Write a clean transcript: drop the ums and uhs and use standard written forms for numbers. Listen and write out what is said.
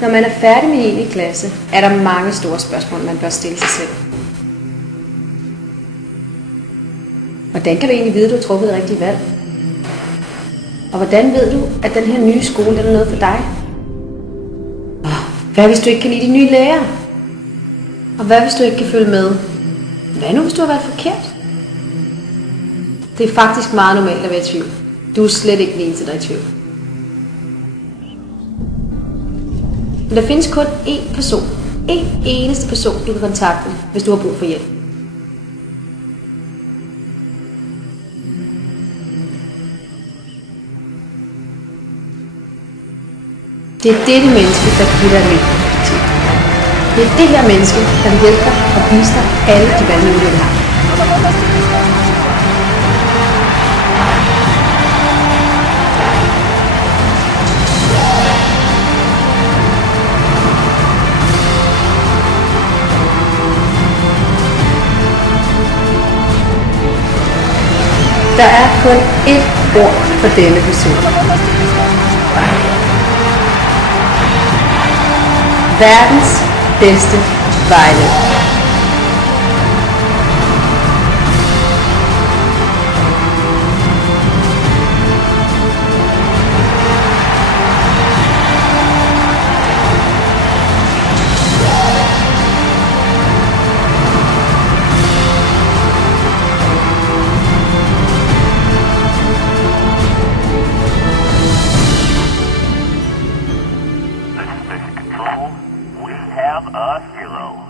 Når man er færdig med 9. klasse, er der mange store spørgsmål, man bør stille sig selv. Hvordan kan du egentlig vide, at du har truffet et rigtigt valg? Og hvordan ved du, at den her nye skole den er noget for dig? Hvad hvis du ikke kan lide de nye lærere? Og hvad hvis du ikke kan følge med? Hvad nu hvis du har valgt forkert? Det er faktisk meget normalt at være i tvivl. Du er slet ikke den eneste, der er i tvivl. Men der findes kun én person. En eneste person, du kan kontakte, hvis du har brug for hjælp. Det er dette menneske, der giver dig et perspektiv. Det er det her menneske, der vil hjælpe dig og vise dig alle de valgmuligheder, du har. Der er kun ét ord for denne person. Verdens bedste vejleder. We have a hero.